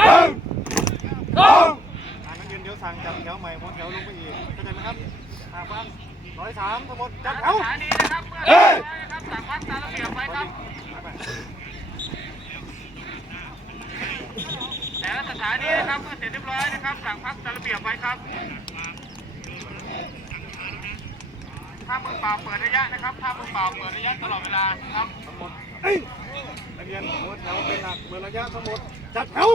อ่านักเรียนเดี๋ยวสั่งจัดแถวใหม่หมดแถวลงไปอีกเข้าใจไหมครับหาพันร้อยสามทั้งหมดจัดแถว สถานีนะครับเมื่อนะครับสั่งพักตามระเบียบไว้ครับ แต่ละสถานีนะครับเมื่อเสร็จเรียบร้อยนะครับสั่งพักตามระเบียบไว้ครับ ถ้ามือเปล่าเปิดระยะนะครับ ถ้ามือเปล่าเปิดระยะตลอดเวลาครับ เอ้ย นักเรียนหมดแถวเป็นหลักเบอร์ระยะทั้งหมดจัดแถว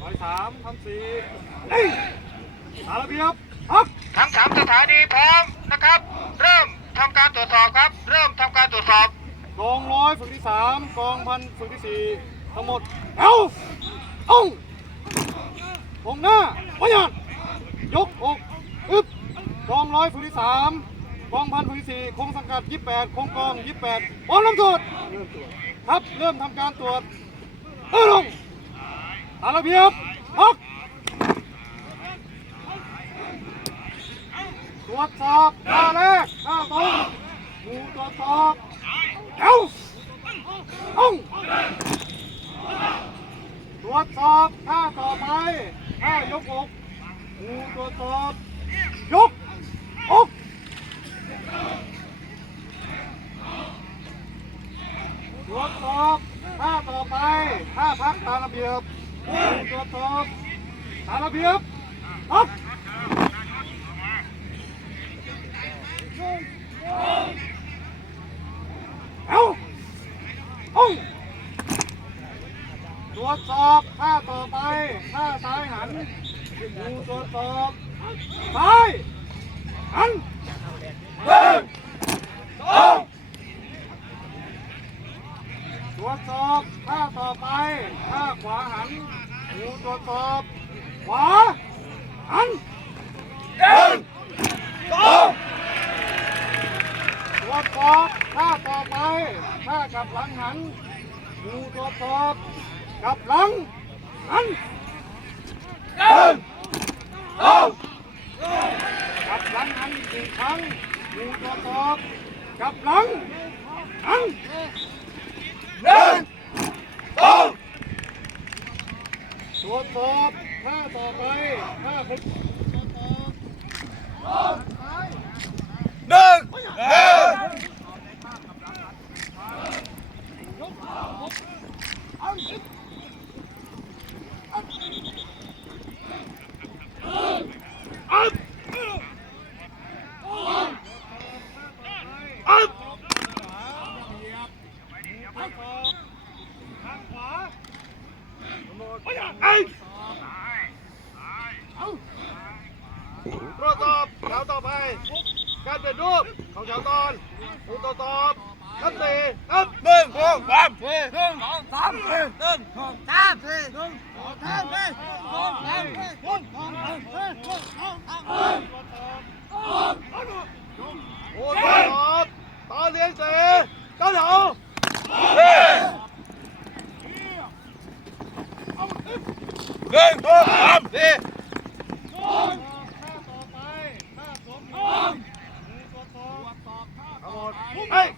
ร้อยสามพันสี่เอ้ยตามระเบียบพักทั้งสามสถานีพร้อมนะครับ ทำการตรวจสอบครับ เริ่มทำการตรวจสอบกองร้อยฝึกที่สามกองพันฝึกที่สี่ทั้งหมด เอาององหน้าพยัดยกอกอึบกองร้อยฝึกที่สามกองพันฝึกที่สี่คงสังกัดยี่แปดคงกองยี่แปดพร้อมลำตรวจครับเริ่มทำการตรวจเออลงตาระเบียบพักต รวจสอบท่าแรกท่าตรงหมูตรวจสอบเอาองตรวจสอบท่าต่อไปท่ายกอกงูตรวจสอบยกอกตรวจสอบท่าต่อไปท่าพักตามระเบียบงูตรวจสอบตามระเบียบพัก เอาเองตรวจสอบท่าต่อไปท่าซ้ายหันงูตรวจสอบซ้ายหันหนึ่งสองตรวจสอบท่าต่อไปท่าขวาหันงูตรวจสอบขวาหันหนึ่ง ตรวจสอบท่าต่อไปท่ากลับหลังหันงูตรวจสอบกลับหลังหันหนึ่งสองกลับหลังหันอีกครั้งดูตรวจสอบกลับหลังหันหนึ่งสองตรวจสอบท่าต่อไปท่าฝึก หนึ่ง อัพข้างขวาข้างขวาหมดไอ้ ตรวจสอบแถวต่อไป การเปลี่ยนรูปของแถวตอนผู้ตรวจสอบนับสี่นับหนึ่งสองสามสี่หนึ่งสองสามสี่หนึ่งสองสามสี่หนึ่งสองสามสี่หนึ่งสองสามสี่หนึ่งสองสามสี่หนึ่งสองสามสี่โอ้ตรวจสอบตอนเรียนเสร็จ เก้าแถว หนึ่งสองสามสี่ ท่าต่อไปท่าสวมหมวกมือตรวจสอบทั้งหมดเฮ้ย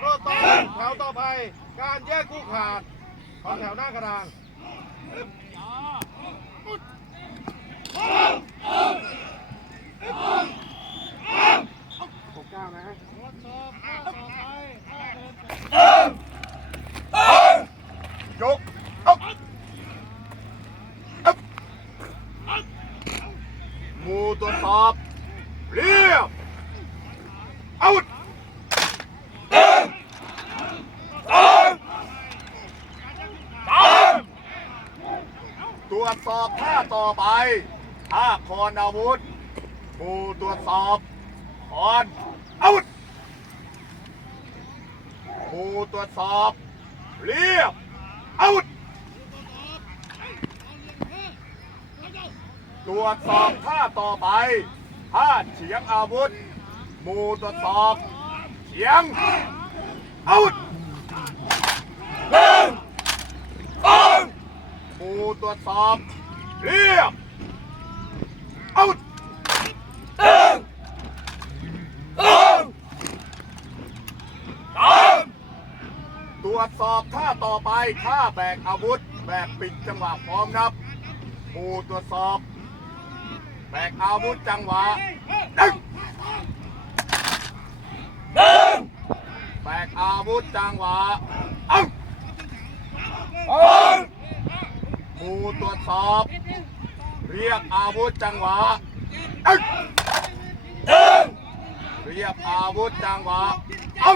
ตรวจสอบแถวต่ อไปการแยกคู่ขาดของแถวหน้ากระดานหกเก้านะตรวจสอบท่าต่อไปท่าเดินเสร็จยกอัพอัพหมูตรวจสอบเรียบอาวุธหนึ่งสองสามตรวจ สอบท่าต่อไปท่าคอนอาวุธหมูตรวจสอบคอนอาวุธหมูตรวจสอบเรียบอาวุธตรวจสอบท่าต่อไปท่าเฉียงอาวุธหมู่ตรวจสอบเฉียงอาวุธหนึ่ ตร วจสอบ เรียบเอาตรวจสอบท่าต่อไปท่าแบกอาวุธ แบบปิดจังหวะพร้อมนับผู้ตรวจสอบ แบกอาวุธจังหวะหนึ่งแบกอาวุธจังหวะเอ้า ผู้ตรวจสอบ เรียกอาวุธจังหวะเอ้าเรียกอาวุธจังหวะเอ้า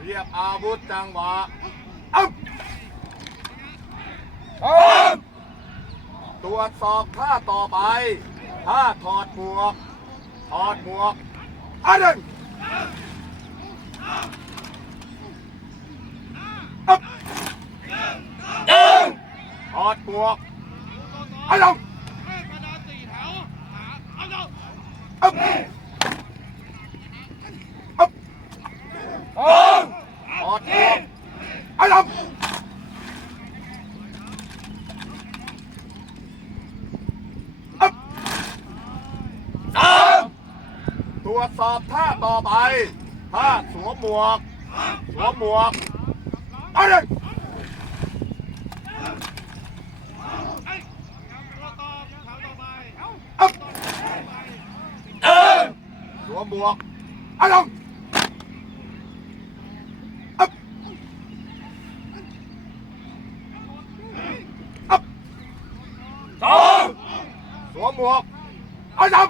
เรียกอาวุธจังหวะตรวจสอบท่าต่อไปท่าถอดหมวก ถอดหมวกอันหนึ่งอัพถ อดหมวกอันหนึ่งอัพอัพถอดหมวกอันหนึ่งตรวจสอบท่าต่อไปท่าสวมหมวกสวมหมวกไปเลยอัพ สวมหมวกอัลงอัพอัพสวมหมวกอัลง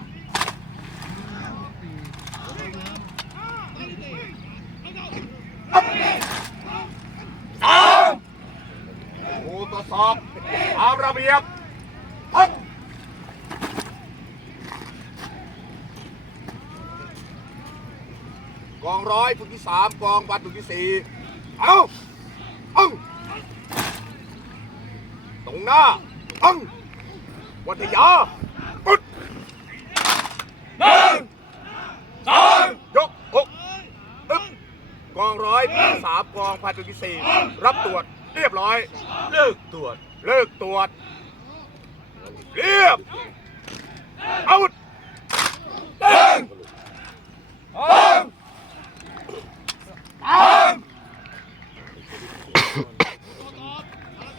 ผู้ตรวจสอบตามระเบียบ กองร้อยฝึกที่สามกองวันฝึกที่สี่เอาเอังตรงหน้าเอังวัทยาปุดหนึ่งสองยกหกอึ๊บกองร้อยฝึกที่สามกองพันฝึกที่สี่รับตรวจเรียบร้อย เลิกตรวจ เลิกตรวจ เรียบเอาเดิน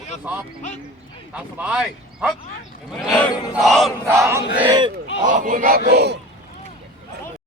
ตรวจสอบ ตามสบายฮักสองสามสี่ขอบคุณครับครู